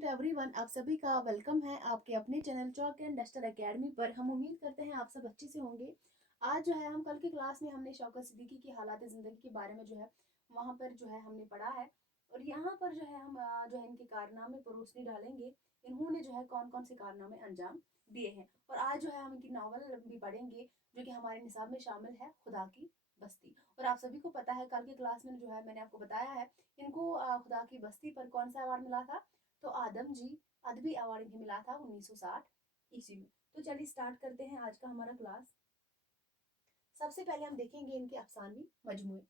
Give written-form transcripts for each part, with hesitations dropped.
To everyone, आप सभी का वेलकम है आपके अपने channel chalk and duster academy पर। हम उम्मीद करते हैं आप सब अच्छे से होंगे। आज जो है हम कल की क्लास में हमने शौकत सिद्दीकी की हालात ज़िंदगी के बारे में जो है वहाँ पर जो है हमने पढ़ा है। और यहाँ पर जो है हम जो है इनके कारनामे पर रोशनी डालेंगे। इन्होंने जो है कौन कौन से कारनामे अंजाम दिए हैं। और आज जो है हम इनकी नावल भी पढ़ेंगे जो कि हमारे निसाब में शामिल है, खुदा की बस्ती। और आप सभी को पता है कल की क्लास में जो है मैंने आपको बताया है इनको खुदा की बस्ती पर कौन सा अवार्ड मिला था। तो आदम जी अदबी अवार्ड इन्हें मिला था 1960 ईस्वी में। तो चलिए स्टार्ट करते हैं आज का हमारा क्लास। सबसे पहले हम देखेंगे इनके अफसानवी मजमूए।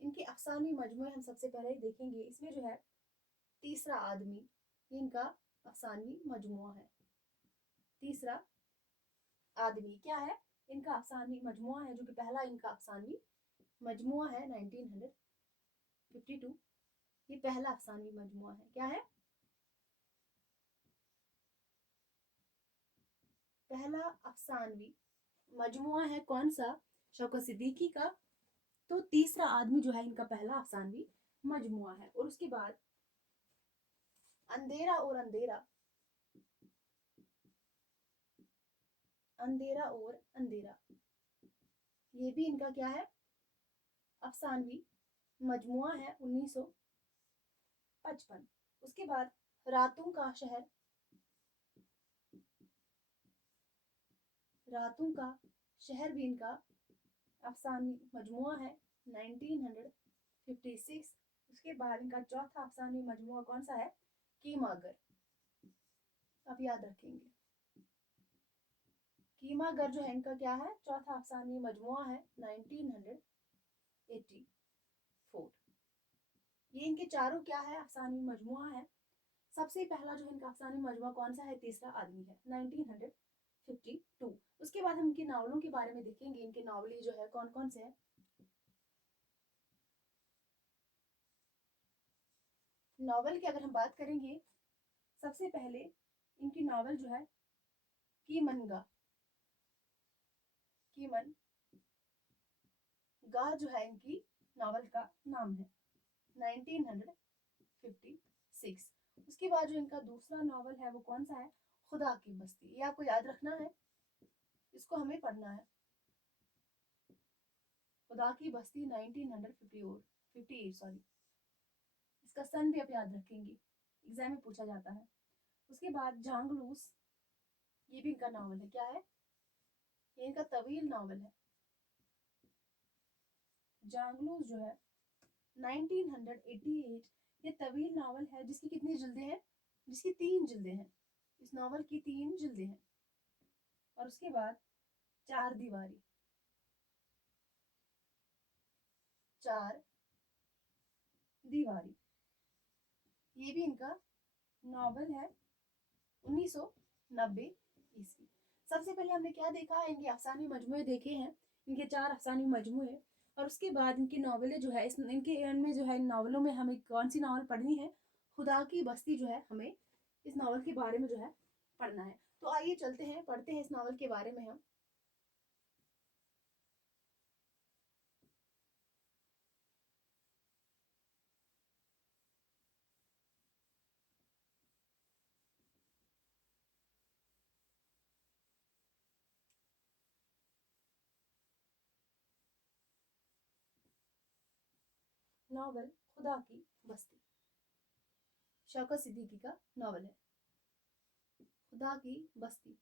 इनके अफसानवी मजमूए हम सबसे पहले देखेंगे। इसमें जो है तीसरा आदमी, ये इनका अफसानवी मजमुआ है। तीसरा आदमी क्या है? इनका अफसानवी मजमुआ है, जो कि पहला इनका अफसानवी मजमुआ है 1952। ये पहला अफसानवी मजमुआ है। क्या है? पहला अफसानवी मजमुआ है कौन सा? शौकत सिद्दीकी का। तो तीसरा आदमी जो है इनका पहला अफसानवी मजमुआ है। और उसके बाद अंधेरा और अंधेरा, अंधेरा और अंधेरा, ये भी इनका क्या है? अफसानवी मजमुआ है 1955। उसके बाद रातों का शहर, रातों का शहर भी इनका अफसानवी मजमुआ है 1956। उसके बाद इनका चौथा अफसानवी मजमुआ कौन सा है? कीमागर। आप याद रखेंगे, कीमागर जो है इनका क्या है? चौथा अफसानवी मजमुआ है 1984। ये इनके चारों क्या है? अफसानवी मजमुआ है। सबसे पहला जो है इनका अफसानी मजमुआ कौन सा है? तीसरा आदमी है 1952। उसके बाद हम इनके नावलों के बारे में देखेंगे। इनके नावली जो है कौन कौन से हैं। नावल की अगर हम बात करेंगे, सबसे पहले इनकी नावल जो है कीमनगा, कीमन गा जो है इनकी नावल का नाम है 1956। उसके बाद जो इनका दूसरा नावल है वो कौन सा है? खुदा की बस्ती। ये आपको याद रखना है, इसको हमें पढ़ना है। खुदा की बस्ती 1958 सॉरी। इसका सन भी आप याद रखेंगे, एग्जाम में पूछा जाता है। उसके बाद जांगलूस, ये भी इनका नावल है। क्या है? ये इनका तवील नावल है। जांगलूस जो है 1988। ये तवील नावल है जिसकी कितनी जिल्दें हैं? जिसकी 3 जिल्दें हैं। इस नावल की 3 जिल्दें हैं। और उसके बाद चार दीवारी, चार दीवारी, ये भी इनका नावल है 1990 ईस्वी। सबसे पहले हमने क्या देखा है? इनके अफसानी मजमुए देखे हैं, इनके 4 अफसानी मजमुए। और उसके बाद इनकी नावलें जो है इनके इनमें जो है इन नावलों में हमें कौन सी नावल पढ़नी है? खुदा की बस्ती जो है हमें इस नावल के बारे में जो है पढ़ना है। तो आइए चलते हैं, पढ़ते हैं इस नावल के बारे में हम। नावल खुदा की बस्ती शौकत सिद्दीकी का नावल है। खुदा की बस्ती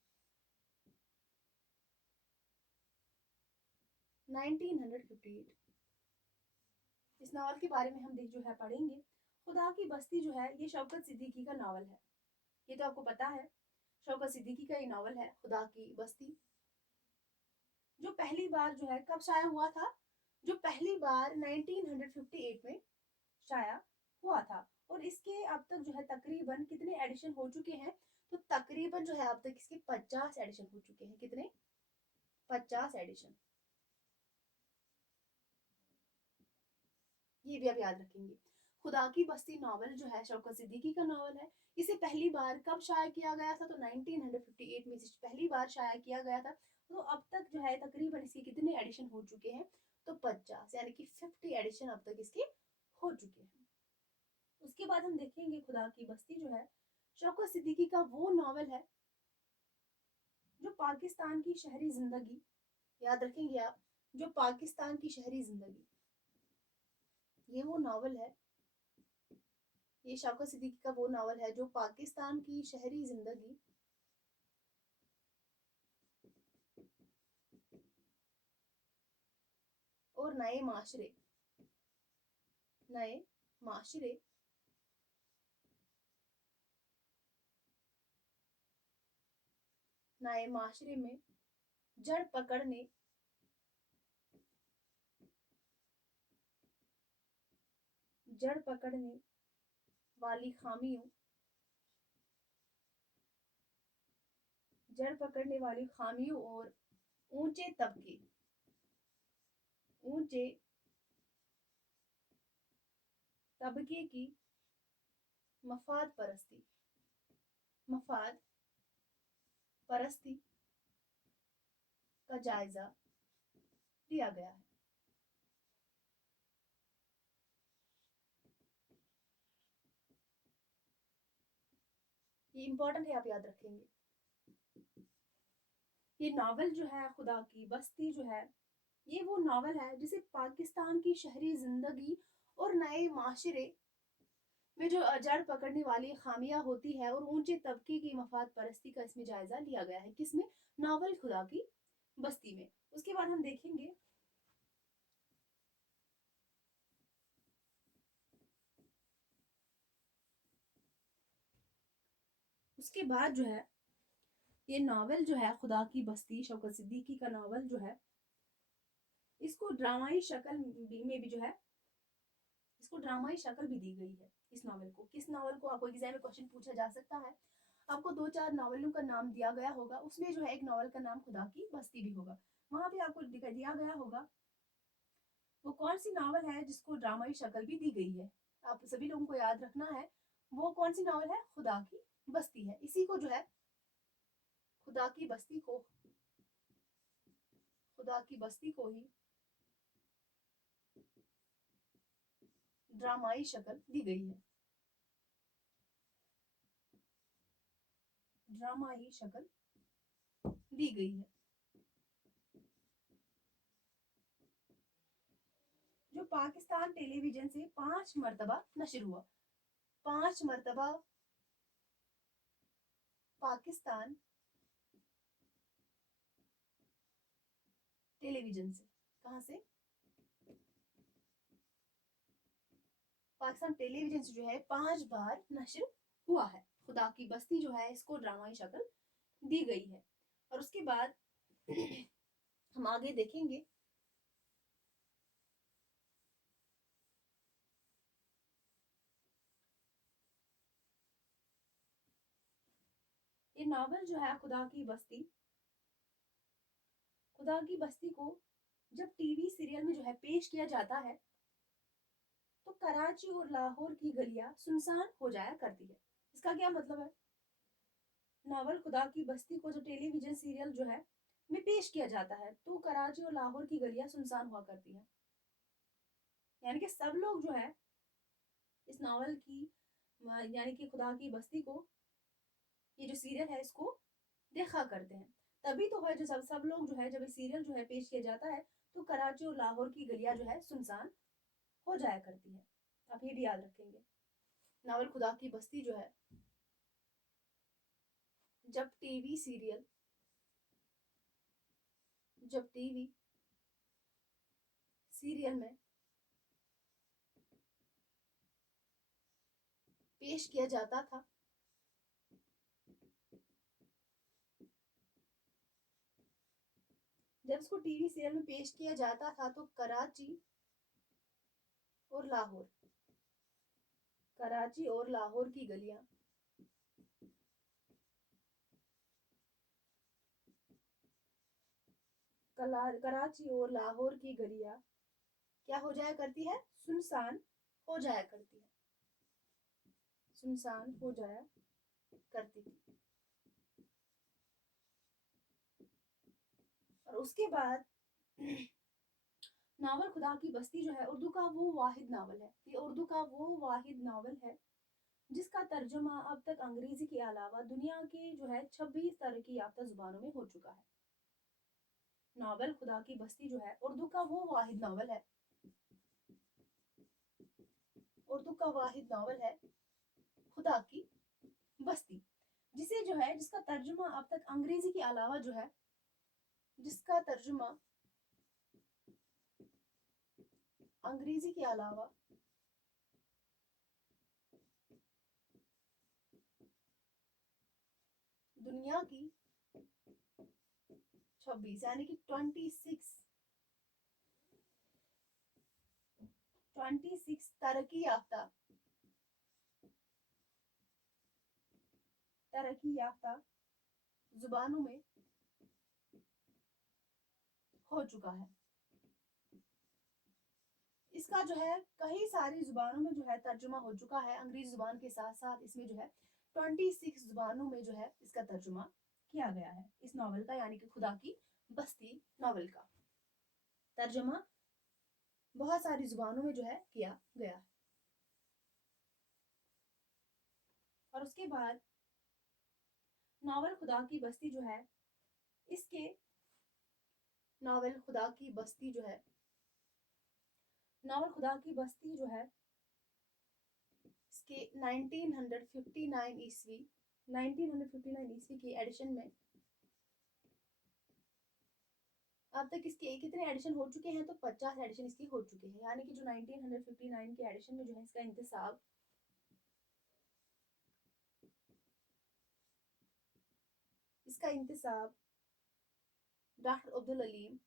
1958। इस नावल के बारे में हम देख जो है पढ़ेंगे। खुदा की बस्ती जो है ये शौकत सिद्दीकी का नावल है। ये तो आपको पता है, शौकत सिद्दीकी का ये नावल है खुदा की बस्ती। जो पहली बार जो है कब शाया हुआ था? जो पहली बार 1958 में शाया हुआ था। और इसके अब तक जो है तकरीबन कितने एडिशन हो चुके हैं? तो तकरीबन जो है अब तक इसके 50 एडिशन हो चुके हैं। कितने? 50 एडिशन। ये भी आप याद रखेंगे। खुदा की बस्ती नावल जो है शौकत सिद्दीकी का नावल है। इसे पहली बार कब शाया किया गया था? तो 1958 में इसे पहली बार शाया किया गया था। तो अब तक जो है तकरीबन इसके कितने एडिशन हो चुके हैं? तो 50, यानी कि 50 एडिशन अब तक इसके हो चुके हैं। उसके बाद हम देखेंगे खुदा की बस्ती जो है शौकत सिद्दीकी का वो नावल है जो पाकिस्तान की शहरी जिंदगी, याद रखेंगे आप, जो पाकिस्तान की शहरी जिंदगी, ये वो नावल है, ये शौकत सिद्दीकी का वो नावल है जो पाकिस्तान की शहरी जिंदगी और नए माशरे, नए माशरे नए माशरे में जड़ पकड़ने जड़ पकड़ने वाली खामियों जड़ पकड़ने वाली खामियों और ऊंचे तबके ऊंचे तबके की मफाद परस्ती मफाद परस्ती का जायजा लिया गया है। ये इंपॉर्टेंट है, आप याद रखेंगे। ये नावल जो है खुदा की बस्ती जो है, ये वो नावल है जिसे पाकिस्तान की शहरी जिंदगी और नए माशरे में जो जड़ पकड़ने वाली खामियां होती है और ऊंचे तबके की मफाद परस्ती का इसमें जायजा लिया गया है। किसमें? नावल खुदा की बस्ती में। उसके बाद हम देखेंगे उसके बाद जो है ये नावल जो है खुदा की बस्ती शौकत सिद्दीकी का नावल जो है, इसको ड्रामाई शक्ल में भी जो है, इसको ड्रामाई शक्ल भी दी गई है। इस नावल को, किस नावल को आपको एग्जाम में क्वेश्चन पूछा जा सकता है। आपको 2-4 नावलों का नाम दिया गया होगा, उसमें जो है एक नावल का नाम खुदा की बस्ती भी होगा। वहां पे आपको दिया गया होगा वो कौन सी नावल है जिसको ड्रामाई शक्ल भी दी गई है। आप सभी लोगों को याद रखना है वो कौन सी नावल है, खुदा की बस्ती है। इसी को जो है खुदा की बस्ती को खुदा की बस्ती को ही ड्रामाई शक्ल दी गई है, ड्रामाई शक्ल दी गई है। जो पाकिस्तान टेलीविजन से 5 मरतबा नशर हुआ, 5 मरतबा पाकिस्तान टेलीविजन से, कहां से? पाकिस्तान टेलीविजन से जो है 5 बार नशर हुआ है। खुदा की बस्ती जो है इसको ड्रामाई शक्ल दी गई है। और उसके बाद हम आगे देखेंगे ये नावल जो है खुदा की बस्ती को जब टीवी सीरियल में जो है पेश किया जाता है तो कराची और लाहौर की गलियां सुनसान हो जाया करती है। इसका क्या मतलब है? नावल खुदा की बस्ती को जो टेलीविजन सीरियल जो है में पेश किया जाता है तो कराची और लाहौर की गलियां सुनसान हुआ करती हैं। यानी कि सब लोग जो है इस नावल की, यानी कि खुदा की बस्ती को, ये जो सीरियल है इसको देखा करते हैं। तभी तो है जो सब लोग जो है जब ये सीरियल जो है पेश किया जाता है तो कराची और लाहौर की गलियां जो है सुनसान हो जाया करती है। आप ये भी याद रखेंगे। नावल खुदा की बस्ती जो है जब टीवी सीरियल जब टीवी सीरियल में पेश किया जाता था जब इसको टीवी सीरियल में पेश किया जाता था तो और लाहौर कराची और लाहौर की गलियां कराची और लाहौर की गलियां क्या हो जाया करती है? सुनसान हो जाया करती है। सुनसान हो जाया करती थी। और उसके बाद नावल खुदा की बस्ती जो है उर्दू का वो वाहिद नावल है, ये उर्दू का वो वाहिद नावल है जिसका तर्जुमा अब तक अंग्रेजी के अलावा दुनिया के जो है 26 तरक्की याफ्ता जुबानों में हो चुका है। नावल खुदा की बस्ती जो है उर्दू का वो वाहिद नावल है, उर्दू का वाहिद नावल है खुदा की बस्ती, जिसे जो है जिसका तर्जुमा अब तक अंग्रेजी के अलावा जो है जिसका तर्जुमा अंग्रेजी के अलावा दुनिया की 26 यानी कि 26 तरक्की याफ्ता जुबानों में हो चुका है। इसका जो है कई सारी जुबानों में जो है तर्जुमा हो चुका है, अंग्रेजी जुबान के साथ साथ इसमें जो है 26 जुबानों में जो है इसका तर्जुमा किया गया है। इस नावल का यानी कि खुदा की बस्ती नावल का तर्जुमा बहुत सारी जुबानों में जो है किया गया है। और उसके बाद नावल खुदा की बस्ती जो है इसके नावल खुदा की बस्ती जो है नावल खुदा की बस्ती जो है इसके 1959 ईस्वी 1959 ईस्वी की एडिशन में अब तक इसके कितने एडिशन हो चुके हैं, तो 50 एडिशन इसके हो चुके हैं। यानी कि जो 1959 के एडिशन में जो है इसका इंतसाब डॉक्टर अब्दुल अलीम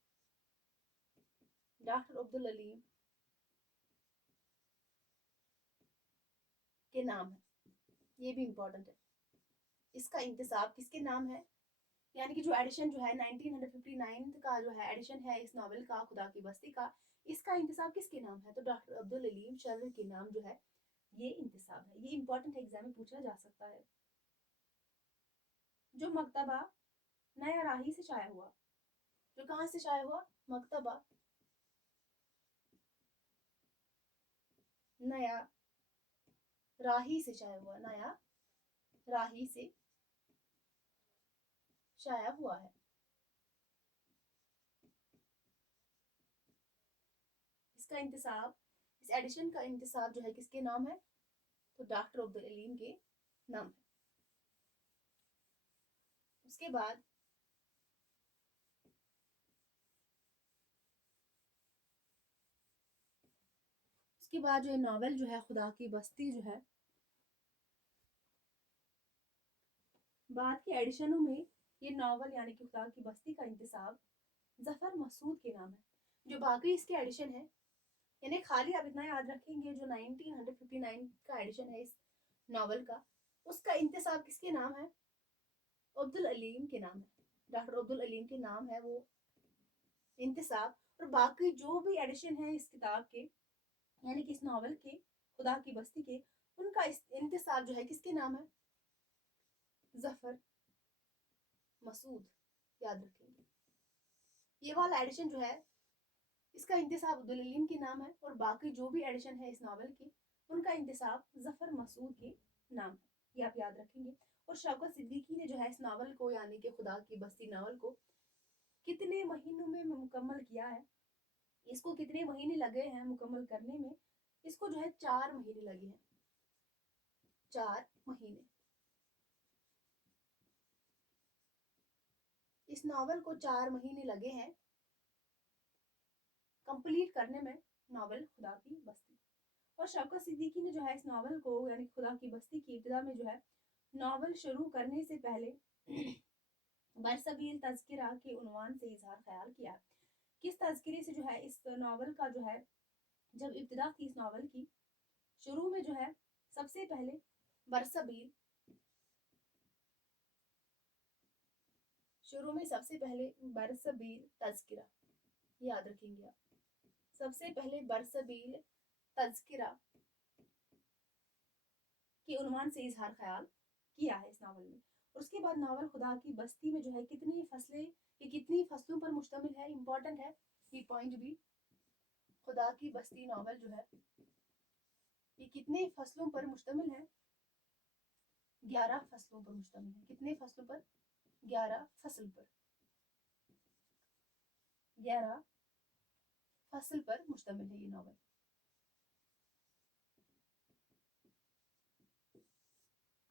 के नाम है। ये भी इम्पोर्टेंट है, इसका इंतसाब किसके नाम है, यानी कि जो एडिशन जो है 1959 का जो है एडिशन है इस नावल का खुदा की बस्ती का, इसका इंतसाब किसके नाम है, तो डॉक्टर अब्दुल अलीम शर्र के नाम जो है ये इंतसाब है। ये इंपॉर्टेंट एग्जाम में पूछा जा सकता है। जो मकतबा नया राही से शाया हुआ, जो कहाँ से शाया हुआ, मकतबा नया राही से शाया हुआ, नया राही से शाया हुआ है। इसका इंतसाब इस एडिशन का इंतसाब जो है किसके नाम है, तो डॉक्टर अब्दुल अलीम के नाम है। उसके बाद जो नावल जो है खुदा की बस्ती जो है बाद के एडिशनों में ये नावल यानी कि खुदा की बस्ती का इंतसाब जफर मसूद के नाम है। जो बाकी इसके एडिशन है, यानी खाली आप इतना याद रखेंगे जो 1959 का एडिशन है इस नावल का, उसका इंतसाब किसके नाम है, अब्दुल अलीम के नाम है, डॉक्टर अब्दुल अलीम के नाम है वो इंतसाब। और बाकी जो भी एडिशन है इस किताब के यानी कि इस नावल के खुदा की बस्ती के, उनका इंतसाब जो है किसके नाम है, जफर मसूद, याद रखेंगे। ये वाला एडिशन जो है इसका इंतसाब अब्दुल अलीम के नाम है और बाकी जो भी एडिशन है इस नावल के उनका इंतसाब जफर मसूद के नाम है, ये आप याद रखेंगे। और शौकत सिद्दीकी ने जो है इस नावल को यानी कि खुदा की बस्ती नावल को कितने महीनों में मुकम्मल किया है, इसको कितने महीने लगे हैं मुकम्मल करने में, इसको जो है 4 महीने लगे हैं, 4 महीने। इस नावल को 4 महीने लगे हैं कंप्लीट करने में, नावल खुदा की बस्ती। और शौकत सिद्दीकी ने जो है इस नावल को यानी खुदा की बस्ती की इब्तिदा में जो है नावल शुरू करने से पहले बरसबील तज़किरा के उन्वान से इजहार ख्याल किया। किस तज़किरे से जो है इस नावल का जो है जब इब्तिदा थी इस नावल की, शुरू में जो है सबसे पहले बरसबील, शुरू में सबसे पहले बरसबील तज़किरा, याद रखेंगे आप, सबसे पहले बरसबील तज़किरा के उन्वान से इजहार ख्याल किया है इस नावल में। और उसके बाद नावल खुदा की बस्ती में जो है कितनी फसलें, ये कितनी फसलों पर मुश्तमिल है, इंपॉर्टेंट है ये पॉइंट भी। खुदा की बस्ती नावल जो है ये कितने फसलों पर मुश्तमिल है, 11 फसलों पर मुश्तमिल है। कितने फसलों पर? 11 फसल पर, 11 फसल पर मुश्तमिल है ये नावल।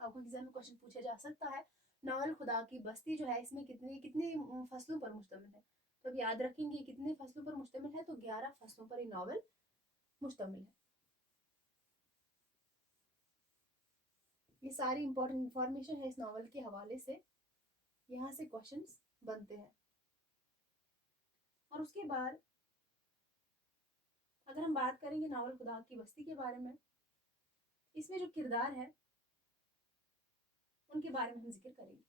आपको एग्जाम में क्वेश्चन पूछा जा सकता है, नावल खुदा की बस्ती जो है इसमें कितने कितने फसलों पर मुश्तमिल है। तो अब याद रखेंगे कितने फसलों पर मुश्तमिल है, तो 11 फसलों पर ये नावल मुश्तमिल है। ये सारी इंपॉर्टेंट इंफॉर्मेशन है इस नावल के हवाले से, यहाँ से क्वेश्चंस बनते हैं। और उसके बाद अगर हम बात करेंगे नावल खुदा की बस्ती के बारे में, इसमें जो किरदार है उनके बारे में हम जिक्र करेंगे,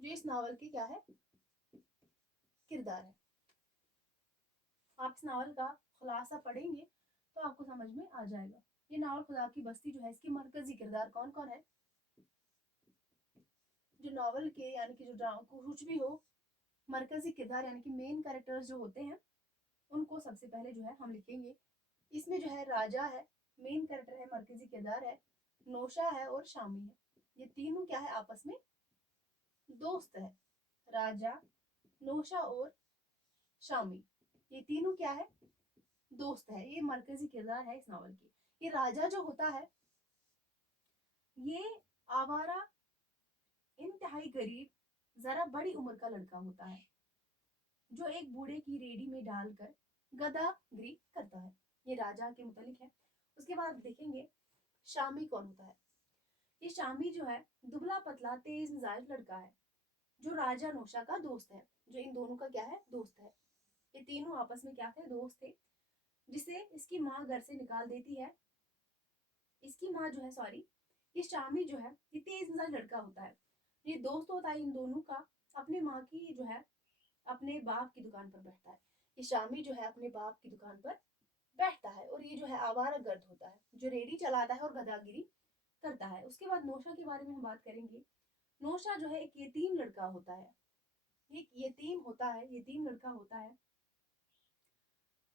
जो इस नावल के क्या है, किरदार है। आप इस नावल का खुलासा पढ़ेंगे तो आपको समझ में आ जाएगा। ये नावल खुदा की बस्ती जो है इसके मरकजी किरदार कौन कौन है, जो नावल के यानी कि जो कुछ भी हो, मरकजी किरदार यानी कि मेन कैरेक्टर्स जो होते हैं उनको सबसे पहले जो है हम लिखेंगे। इसमें जो है राजा है, मेन कैरेक्टर है, मरकजी किरदार है, नौशा है और शामी है। ये तीनों क्या है, आपस में दोस्त है। राजा, नौशा और शामी, ये तीनों क्या है, दोस्त है। ये मरकजी किरदार है इस नावल की। ये राजा जो होता है ये आवारा, इंतहाई गरीब, जरा बड़ी उम्र का लड़का होता है जो एक बूढ़े की रेडी में डालकर गदागिरी करता है। ये राजा के मुतालिक है। उसके बाद देखेंगे शामी कौन होता है। ये शामी जो है दुबला पतला तेज मिजाज लड़का है जो राजा नौशा का दोस्त है, जो इन दोनों का क्या है, दोस्त है। ये तीनों आपस में क्या थे, दोस्त थे, जिसे इसकी माँ घर से निकाल देती है। इसकी माँ जो है, सॉरी, ये शामी जो है ये तेज मिजाज लड़का होता है, ये दोस्त होता है इन दोनों का। अपने माँ की जो है अपने बाप की दुकान पर बैठता है। ये शामी जो है अपने बाप की दुकान पर बैठता है और ये जो है आवारा गर्द होता है जो रेडी चलाता है और गदागिरी करता है। उसके बाद नौशा के बारे में हम बात करेंगे। नौशा जो है एक यतीम लड़का होता है, एक यतीम होता है, यतीम लड़का होता है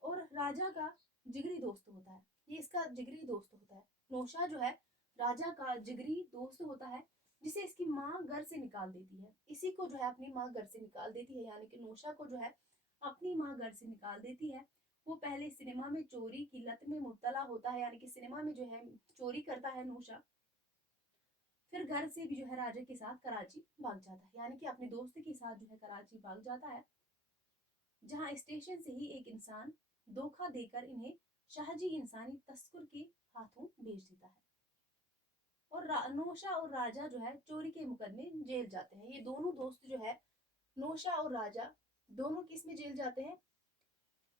और राजा का जिगरी दोस्त होता है। ये इसका जिगरी दोस्त होता है। नौशा जो है राजा का जिगरी दोस्त होता है जिसे इसकी माँ घर से निकाल देती है। इसी को जो है अपनी माँ घर से निकाल देती है, यानी कि नौशा को जो है अपनी माँ घर से निकाल देती है। वो पहले सिनेमा में चोरी की लत में मुब्तला होता है, यानी कि सिनेमा में जो है चोरी करता है नौशा। फिर घर से भी जो है राजा के साथ कराची भाग जाता है, यानी कि अपने दोस्त के साथ जो है कराची भाग जाता है, जहाँ स्टेशन से ही एक इंसान धोखा देकर इन्हें शाहजी इंसानी तस्कर के हाथों भेज देता है। और नौशा और राजा जो है चोरी के मुकदमे जेल जाते हैं। ये दोनों दोस्त जो है नौशा और राजा दोनों किस में जेल जाते हैं,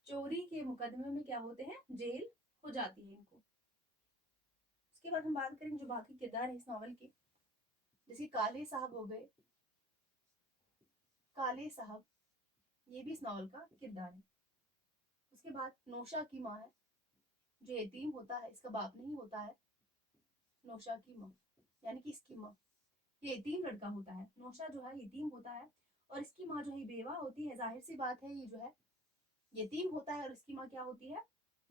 चोरी के मुकदमे में क्या होते हैं, जेल हो जाती है इनको। उसके बाद हम बात करेंगे जो बाकी किरदार है इस नावल के, जैसे काले साहब हो गए। काले साहब ये भी इस नावल का किरदार है। उसके बाद नौशा की माँ है, जो यतीम होता है, इसका बाप नहीं होता है, नौशा की माँ यानी कि इसकी माँ। ये यतीम लड़का होता है, नौशा जो है यतीम होता है और इसकी माँ जो है बेवा होती है। जाहिर सी बात है, ये जो है यतीम होता है और इसकी माँ क्या होती है,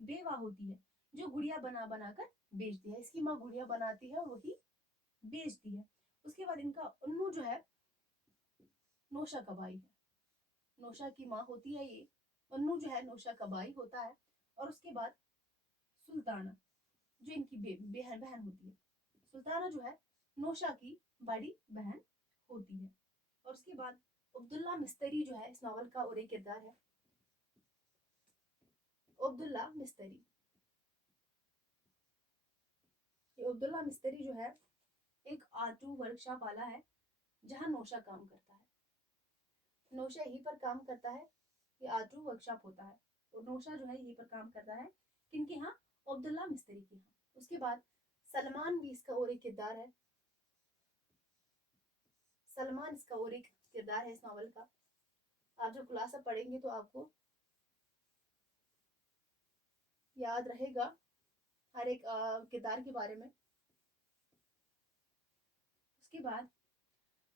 बेवा होती है, जो गुड़िया बना बना कर बेचती है। इसकी माँ गुड़िया बनाती है और वही बेचती है। उसके बाद इनका उन्नू जो है नौशा का भाई है, नौशा की माँ होती है ये, उन्नू जो है नौशा का भाई होता है। और उसके बाद सुल्ताना जो इनकी बहन होती है, सुल्ताना जो है नौशा की बड़ी बहन होती है। और उसके बाद अब्दुल्ला मिस्त्री जो है इस नावल का और एक किरदार है, अब्दुल्ला मिस्त्री। ये अब्दुल्ला मिस्त्री जो है एक आटू वर्कशॉप वाला है जहाँ नौशा काम करता है। नौशा यहीं पर काम करता है, ये आटू वर्कशॉप होता है और नौशा जो है यहीं पर काम करता है, किनके यहाँ, अब्दुल्ला मिस्त्री के यहाँ। उसके बाद सलमान भी इसका और एक किरदार है, सलमान इसका और एक किरदार है इस नावल का। आप जब खुलासा पढ़ेंगे तो आपको याद रहेगा हर एक किरदार के बारे में। उसके बाद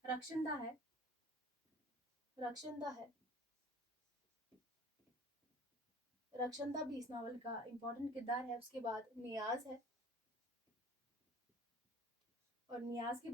रक्षंदा है, रक्षंदा है, रक्षंदा भी इस नावल का इम्पोर्टेंट किरदार है। उसके बाद नियाज है, और नियाज के बाद